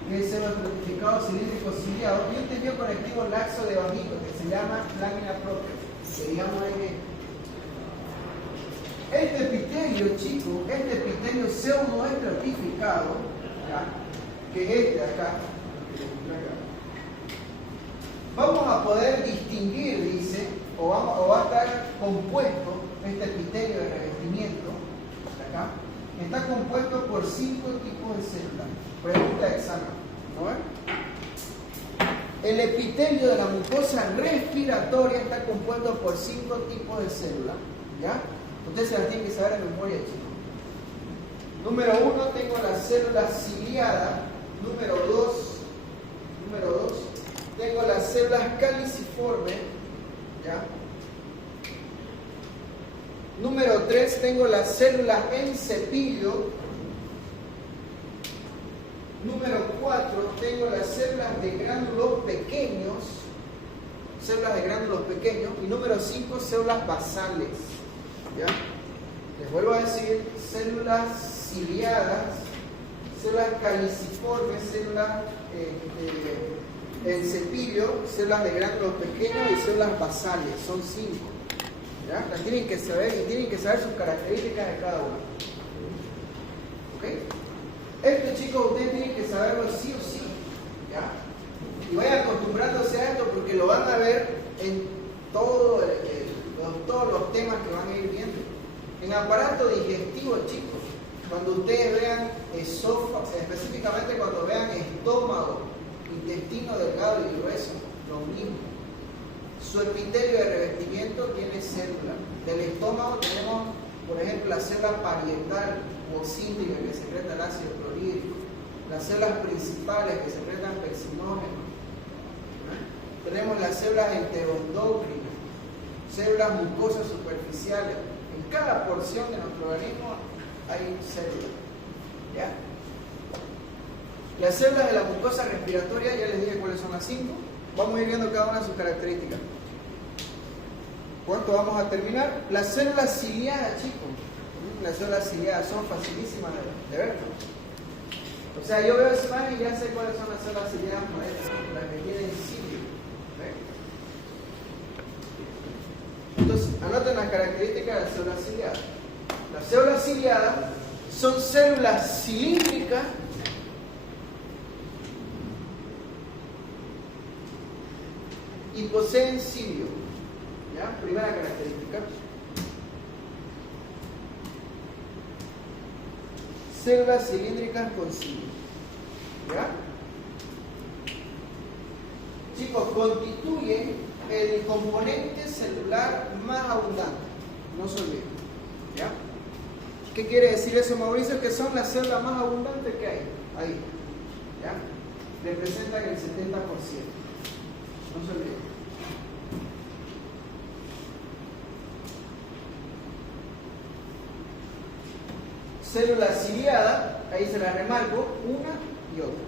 que es el estratificado cilíndrico ciliado, y un tejido conectivo laxo de bajito, que se llama lámina propia, que digamos este epitelio, chicos, este epitelio pseudoestratificado, ¿ya? Que es este de acá, vamos a poder distinguir, dice, o va a estar compuesto, este epitelio de revestimiento, de acá, está compuesto por 5 tipos de células. Pregunta de examen, ¿no ven? El epitelio de la mucosa respiratoria está compuesto por 5 tipos de células, ¿ya? Ustedes se las tienen que saber en memoria, chicos. Número 1, tengo la célula ciliada. Número 2, tengo las células caliciformes, ¿ya? Número 3, tengo las células en cepillo. Número 4, tengo las células de gránulos pequeños. Y número 5, células basales. ¿Ya? Les vuelvo a decir, células ciliadas, células caliciformes, células en cepillo, células de gránulos pequeños y células basales. Son 5. ¿Ya? Las tienen que saber y tienen que saber sus características de cada una. ¿Ok? Esto, chicos, ustedes tienen que saberlo sí o sí. ¿Ya? Y vayan acostumbrándose a esto porque lo van a ver en todos los temas que van a ir viendo. En aparato digestivo, chicos, cuando ustedes vean esófago, específicamente cuando vean estómago, intestino delgado y grueso, lo mismo. Su epitelio de revestimiento tiene células. Del estómago tenemos, por ejemplo, la célula parietal o cítrica que secreta el ácido clorhídrico, las células principales que secretan pepsinógenos. Tenemos las células enteroendocrinas, células mucosas superficiales. En cada porción de nuestro organismo hay células. ¿Ya? Las células de la mucosa respiratoria, ya les dije cuáles son las 5. Vamos a ir viendo cada una de sus características. ¿Cuánto vamos a terminar? Las células ciliadas, chicos. Las células ciliadas son facilísimas de ver, ¿no? O sea, yo veo esa imagen y ya sé cuáles son las células ciliadas modernas, las que tienen cilio. Entonces, anoten las características de las células ciliadas. Las células ciliadas son células cilíndricas y poseen cilio. ¿Ya? Primera característica. Células cilíndricas con cilio. ¿Ya? Chicos, constituyen el componente celular más abundante. No se olviden. ¿Ya? ¿Qué quiere decir eso, Mauricio? Que son las células más abundantes que hay. Ahí. ¿Ya? Representan el 70%. No se olviden. Célula ciliada, ahí se la remarco, una y otra.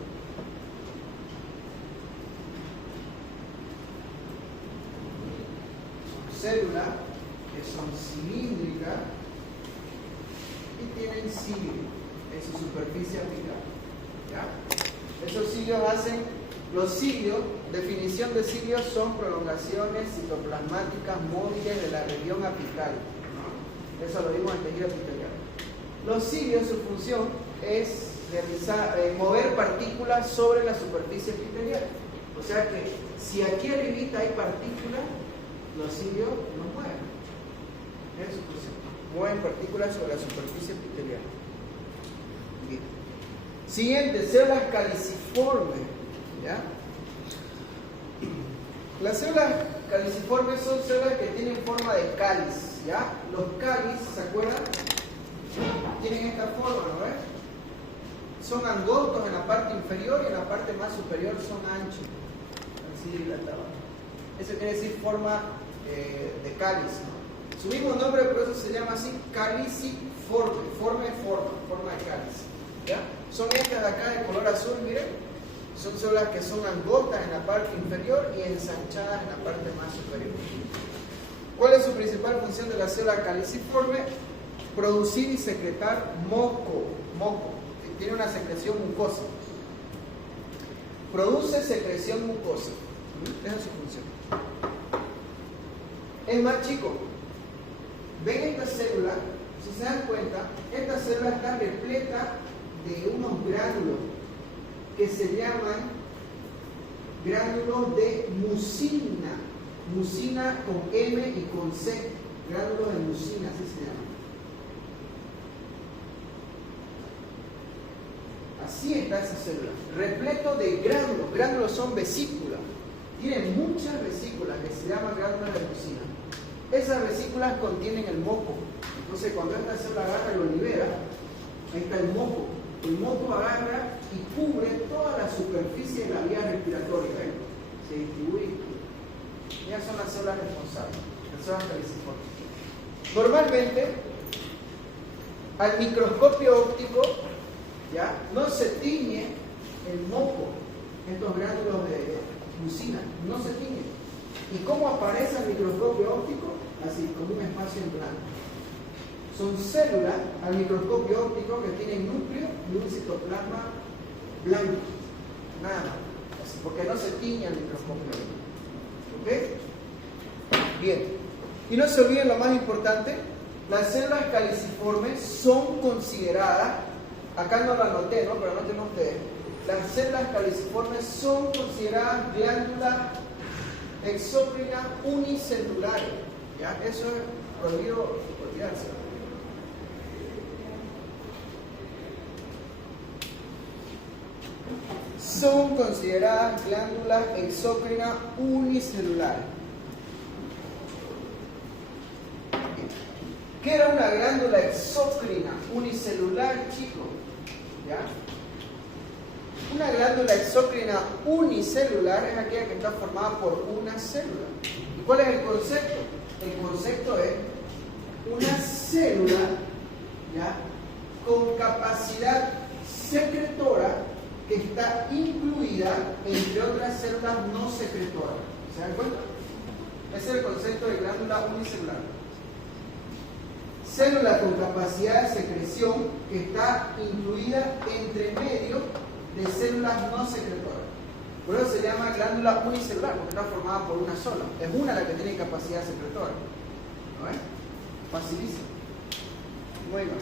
Células que son cilíndricas y tienen cilio en su superficie apical. ¿Ya? Esos cilios hacen, los cilios, definición de cilios son prolongaciones citoplasmáticas móviles de la región apical. ¿No? Eso lo vimos en el tejido epitelial. Los cilios, su función es mover partículas sobre la superficie epitelial. O sea que si aquí arribita hay partículas, los cilios no mueven. Es su función. Mueven partículas sobre la superficie epitelial. Bien. Siguiente, células caliciformes. ¿Ya? Las células caliciformes son células que tienen forma de cáliz. ¿Ya? Los cáliz, ¿se acuerdan? Tienen esta forma, ¿no ves? Son angostos en la parte inferior y en la parte más superior son anchos. Así dilatados. Eso quiere decir forma de cáliz, ¿no? Su mismo nombre, por eso se llama así, caliciforme, forma de cáliz. ¿Ya? Son estas de acá de color azul, miren. Son células que son angostas en la parte inferior y ensanchadas en la parte más superior. ¿Cuál es su principal función de la célula caliciforme? Producir y secretar moco. Tiene una secreción mucosa. Produce secreción mucosa. Esa es su función. Es más, chicos, ven esta célula, si se dan cuenta, esta célula está repleta de unos gránulos que se llaman gránulos de mucina. Mucina con M y con C. Gránulos de mucina, así se llama. Así está esa célula, repleto de gránulos. Gránulos son vesículas. Tiene muchas vesículas que se llaman gránulos de mucina. Esas vesículas contienen el moco. Entonces, cuando esta célula agarra y lo libera, ahí está el moco. El moco agarra y cubre toda la superficie de la vía respiratoria. ¿Ven? Se distribuye. Ellas son las células responsables, las células caliciformes. Normalmente, al microscopio óptico, ¿ya? No se tiñe el moco, estos gránulos de mucina, no se tiñe. ¿Y cómo aparece al microscopio óptico? Así, como un espacio en blanco. Son células al microscopio óptico que tienen núcleo y un citoplasma blanco. Nada más. Así, porque no se tiñe al microscopio óptico. ¿Ok? Bien. Y no se olviden lo más importante, las células caliciformes son consideradas, acá no lo anoté, ¿no? Pero anoten ustedes, las células caliciformes son consideradas glándulas exócrinas unicelulares. ¿Ya? Eso es prohibido olvidarse. Son consideradas glándulas exócrinas unicelulares. ¿Qué era una glándula exócrina unicelular, chicos? ¿Ya? Una glándula exócrina unicelular es aquella que está formada por una célula. ¿Y cuál es el concepto? El concepto es una célula, ¿ya?, con capacidad secretora que está incluida entre otras células no secretoras. ¿Se dan cuenta? Ese es el concepto de glándula unicelular. Célula con capacidad de secreción que está incluida entre medio de células no secretoras. Por eso se llama glándula unicelular, porque está formada por una sola. Es una la que tiene capacidad secretora. ¿No es? Facilísimo. Muy bien.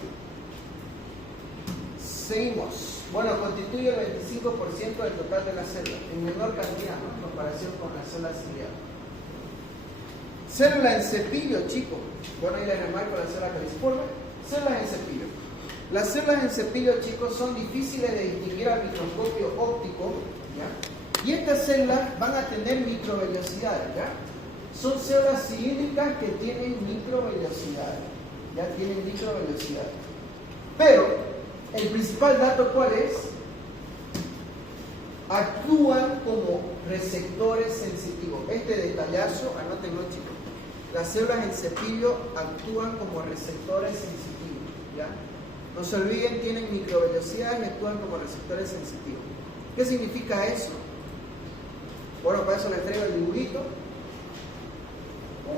Seguimos. Bueno, constituye el 25% del total de las células, en menor cantidad, ¿no?, en comparación con las células ciliadas. Célula en cepillo, chicos. Bueno, ahí les remarco la célula caliciforme. Células en cepillo. Las células en cepillo, chicos, son difíciles de distinguir al microscopio óptico, ¿ya? Y estas células van a tener microvellosidades, ¿ya? Son células cilíndricas que tienen microvellosidades, ya tienen microvellosidades. Pero el principal dato, ¿cuál es? Actúan como receptores sensitivos. Este detallazo, anótenlo, chicos. Las células en cepillo actúan como receptores sensitivos, ¿ya? No se olviden, tienen microvellosidades y actúan como receptores sensitivos. ¿Qué significa eso? Bueno, para eso les traigo el dibujito.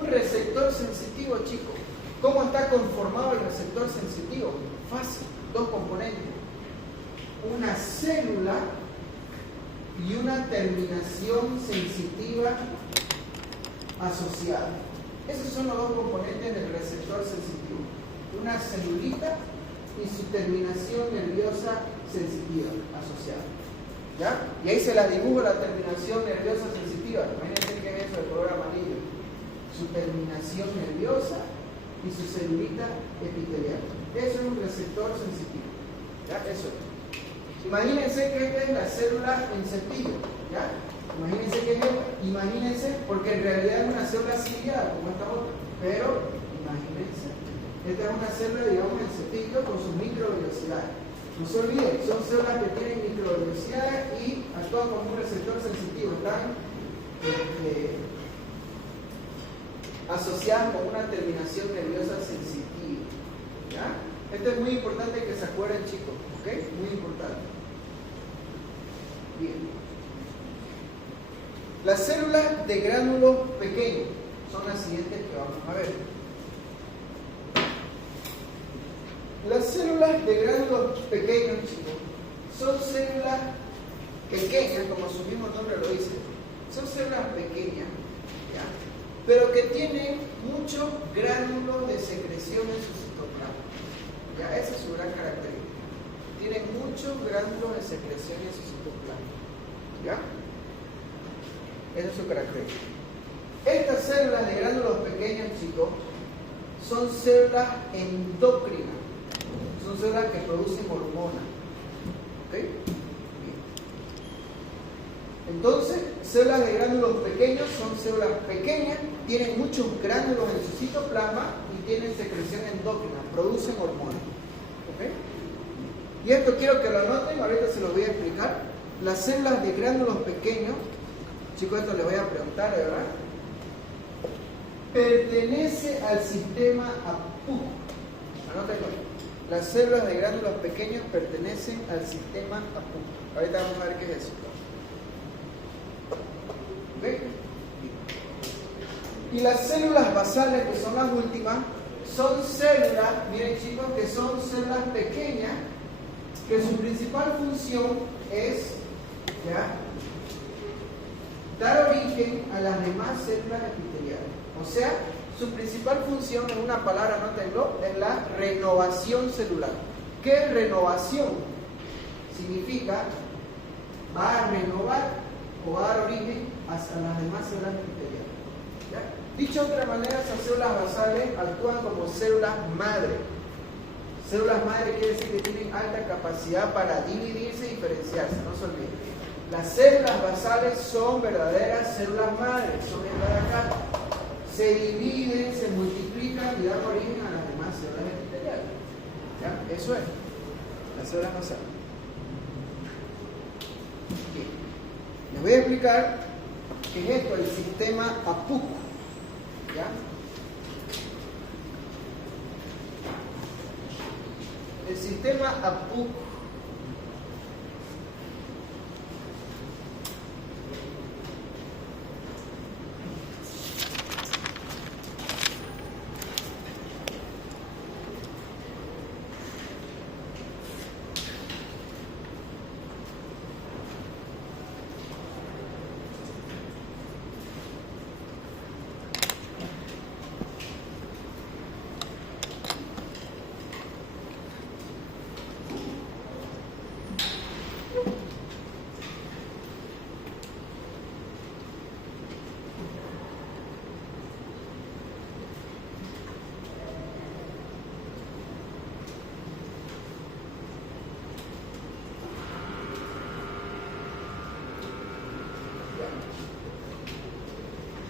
Un receptor sensitivo, chicos. ¿Cómo está conformado el receptor sensitivo? Fácil, dos componentes. Una célula y una terminación sensitiva asociada. Esos son los dos componentes del receptor sensitivo. Una celulita y su terminación nerviosa sensitiva asociada. ¿Ya? Y ahí se la dibujo, la terminación nerviosa sensitiva. Imagínense que es eso de color amarillo. Su terminación nerviosa y su celulita epitelial. Eso es un receptor sensitivo. ¿Ya? Eso. Imagínense que esta es la célula en cepillo. ¿Ya? Imagínense que es esta. Imagínense, porque en realidad es una célula ciliada como esta otra. Pero, imagínense. Esta es una célula, digamos, en cepillo con sus microvellosidades. No se olviden, son células que tienen microvellosidades y actúan como un receptor sensitivo. Están asociadas con una terminación nerviosa sensitiva. ¿Ya? Esto es muy importante que se acuerden, chicos, ¿ok? Muy importante. Bien. Las células de gránulos pequeños son las siguientes que vamos a ver. Las células de gránulos pequeños, chicos, son células pequeñas, como su mismo nombre lo dice. Son células pequeñas, ¿ya? Pero que tienen muchos gránulos de secreción en su citoplasma. ¿Ya? Esa es su gran característica. Tienen muchos gránulos de secreción en su citoplasma. ¿Ya? Esa es su característica. Estas células de gránulos pequeños, chicos, son células endócrinas. Son células que producen hormonas. ¿Ok? Bien. Entonces, células de gránulos pequeños son células pequeñas, tienen muchos gránulos en su citoplasma y tienen secreción endócrina, producen hormonas. ¿Ok? Y esto quiero que lo anoten, ahorita se lo voy a explicar. Las células de gránulos pequeños, chicos, esto les voy a preguntar, de verdad, pertenece al sistema APU. Anótenlo. Las células de gránulos pequeños pertenecen al sistema APU. Ahorita vamos a ver qué es eso. ¿Okay? Y las células basales, que son las últimas, son células, miren chicos, que son células pequeñas, que su principal función es, ¿ya?, dar origen a las demás células epiteliales. O sea, su principal función, en una palabra, anótenlo, es la renovación celular. ¿Qué es renovación? Significa, va a renovar o va a dar origen a las demás células epiteliales. ¿Ya? Dicho de otra manera, esas células basales actúan como células madre. Células madre quiere decir que tienen alta capacidad para dividirse y diferenciarse, no se olviden. Las células basales son verdaderas células madres, son estas de acá. Se dividen, se multiplican y dan origen a las demás células epiteliales. ¿Ya? Eso es, las células basales. Bien. Les voy a explicar qué es esto, el sistema APU. ¿Ya? El sistema APU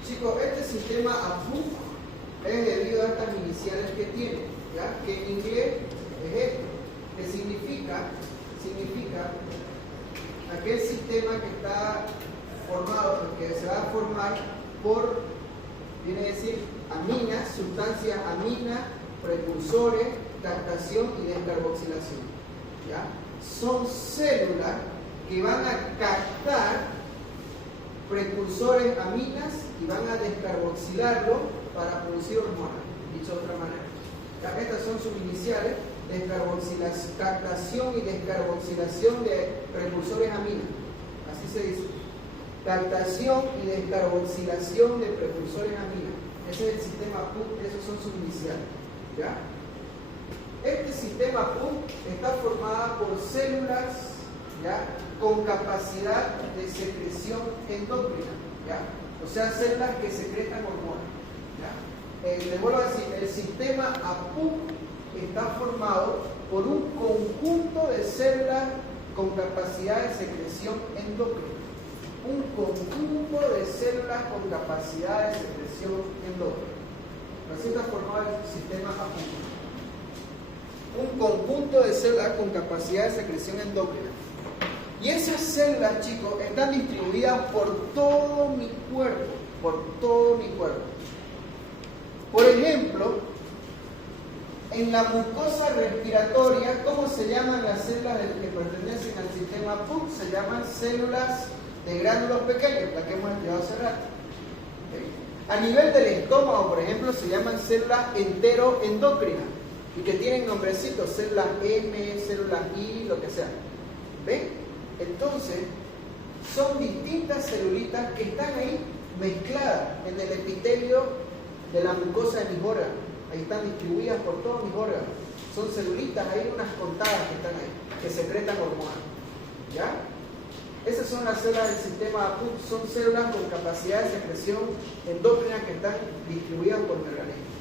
Chicos, este sistema APU es debido a estas iniciales que tiene, ¿ya? Que en inglés es esto, que significa aquel sistema que está formado, que se va a formar por, viene a decir, aminas, sustancias aminas, precursores, captación y descarboxilación. ¿Ya? Son células que van a captar precursores aminas y van a descarboxilarlo para producir hormonas, dicho de otra manera. ¿Ya? Estas son sus iniciales, captación y descarboxilación de precursores aminas, así se dice. Captación y descarboxilación de precursores aminas. Ese es el sistema PUC, esos son sus iniciales. ¿Ya? Este sistema PUC está formado por células, ¿ya?, con capacidad de secreción endócrina, ¿ya? O sea, células que secretan hormonas, ¿ya? Les vuelvo a decir, el sistema APU está formado por un conjunto de células con capacidad de secreción endócrina. Un conjunto de células con capacidad de secreción endócrina. Así está formado el sistema APU. Un conjunto de células con capacidad de secreción endócrina. Y esas células, chicos, están distribuidas por todo mi cuerpo, Por ejemplo, en la mucosa respiratoria, ¿cómo se llaman las células que pertenecen al sistema PUC? Se llaman células de gránulos pequeños, las que hemos estudiado hace rato. A nivel del estómago, por ejemplo, se llaman células enteroendocrinas y que tienen nombrecitos, células M, células I, lo que sea. ¿Ven? Entonces, son distintas celulitas que están ahí mezcladas en el epitelio de la mucosa de mis órganos. Ahí están distribuidas por todos mis órganos. Son celulitas, hay unas contadas que están ahí, que secretan hormonas. ¿Ya? Esas son las células del sistema PUC, son células con capacidad de secreción endocrina que están distribuidas por mi organismo.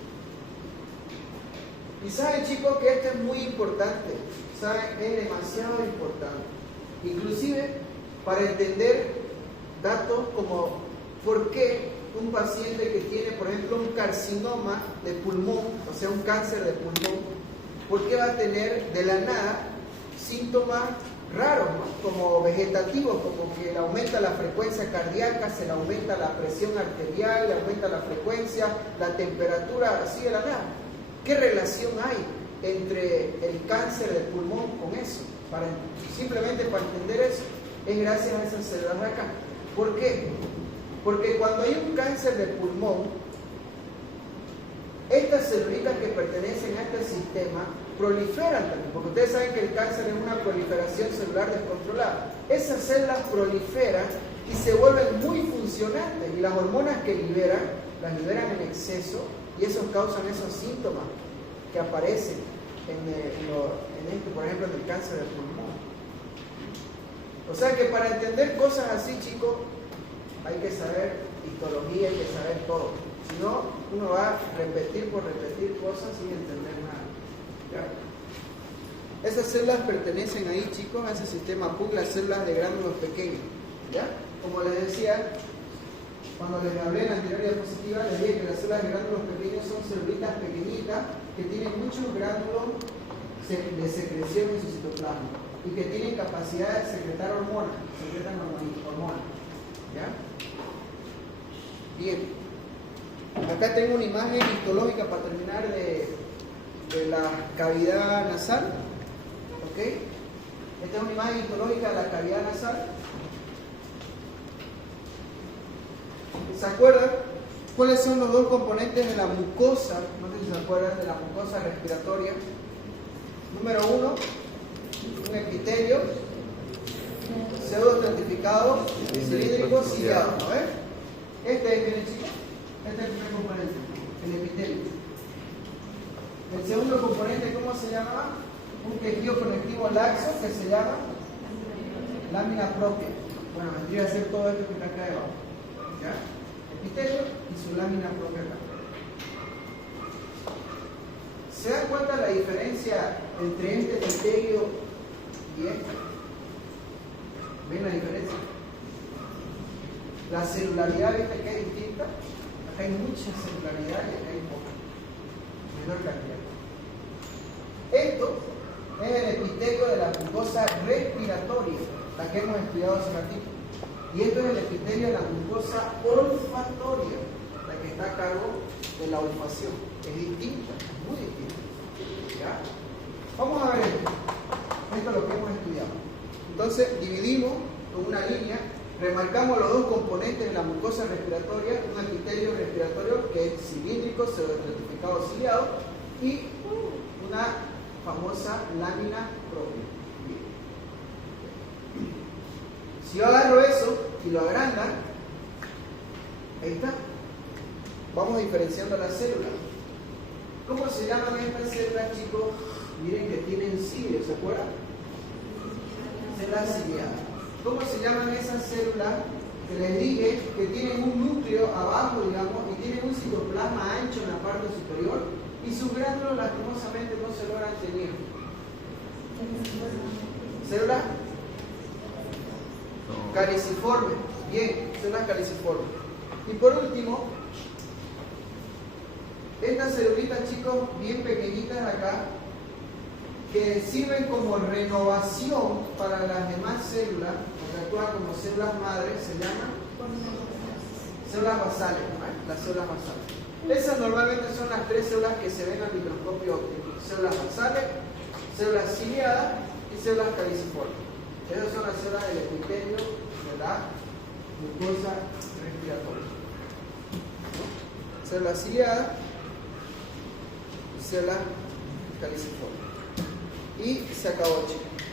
Y saben, chicos, que esto es muy importante, saben, es demasiado importante. Inclusive para entender datos como por qué un paciente que tiene, por ejemplo, un carcinoma de pulmón, o sea, un cáncer de pulmón, ¿por qué va a tener de la nada síntomas raros, ¿no? Como vegetativos, como que le aumenta la frecuencia cardíaca, se le aumenta la presión arterial, le aumenta la frecuencia, la temperatura, así de la nada? ¿Qué relación hay entre el cáncer de pulmón con eso? Simplemente para entender eso, es gracias a esas células de acá. ¿Por qué? Porque cuando hay un cáncer de pulmón, estas celulitas que pertenecen a este sistema proliferan también, porque ustedes saben que el cáncer es una proliferación celular descontrolada. Esas células proliferan y se vuelven muy funcionantes, y las hormonas que liberan, las liberan en exceso, y eso causan esos síntomas que aparecen por ejemplo, en el cáncer de pulmón. O sea que para entender cosas así, chicos, hay que saber histología, hay que saber todo. Si no, uno va a repetir por repetir cosas sin entender nada. ¿Ya? Esas células pertenecen ahí, chicos, a ese sistema PUC, las células de gránulos pequeños. ¿Ya? Como les decía, cuando les hablé en la anterior diapositiva, les dije que las células de gránulos pequeños son celulitas pequeñitas que tienen muchos gránulos de secreción en su citoplasma y que tienen capacidad de secretar hormonas, secretan hormonas. ¿Ya? Bien. Acá tengo una imagen histológica para terminar de la cavidad nasal. ¿Ok? Esta es una imagen histológica de la cavidad nasal. ¿Se acuerdan cuáles son los dos componentes de la mucosa? No sé si se acuerdan de la mucosa respiratoria. Número 1, un epitelio pseudoestratificado, cilíndrico, ciliado. ¿No ves? Este es, miren chicos, este es el primer componente, el epitelio. El segundo componente, ¿cómo se llama? Un tejido conectivo laxo que se llama lámina propia. Bueno, vendría a ser todo esto que está acá debajo. ¿Ya? Epitelio y su lámina propia acá. ¿Se dan cuenta la diferencia entre este epitelio y este? ¿Ven la diferencia? La celularidad, ¿viste que es distinta? Acá hay mucha celularidad y acá hay poca. Menor cantidad. Esto es el epitelio de la mucosa respiratoria, la que hemos estudiado hace ratito. Y esto es el epitelio de la mucosa olfatoria, la que está a cargo de la olfacción. Es distinta, muy distinta. ¿Ya? Vamos a ver esto. Esto es lo que hemos estudiado. Entonces, dividimos con una línea, remarcamos los dos componentes de la mucosa respiratoria, un epitelio respiratorio que es cilíndrico, pseudoestratificado, ciliado, y una famosa lámina propia. Si yo agarro eso y lo agranda, ahí está. Vamos diferenciando las células. ¿Cómo se llaman estas células, chicos? Miren que tienen cilio, ¿se acuerdan? Células ciliadas. ¿Cómo se llaman esas células que les dije que tienen un núcleo abajo, digamos, y tienen un citoplasma ancho en la parte superior y sus gránulos lastimosamente no se logran tener? ¿Células? Caliciformes. Bien, células caliciformes. Y por último, estas celulitas, chicos, bien pequeñitas acá, que sirven como renovación para las demás células, que actúan como células madres, se llaman células basales, ¿no? Las células basales. Esas normalmente son las tres células que se ven al microscopio óptico: células basales, células ciliadas y células caliciformes. Esas son las células del epitelio de la mucosa respiratoria. Células ciliadas y células caliciformes. Y se acabó, chicos.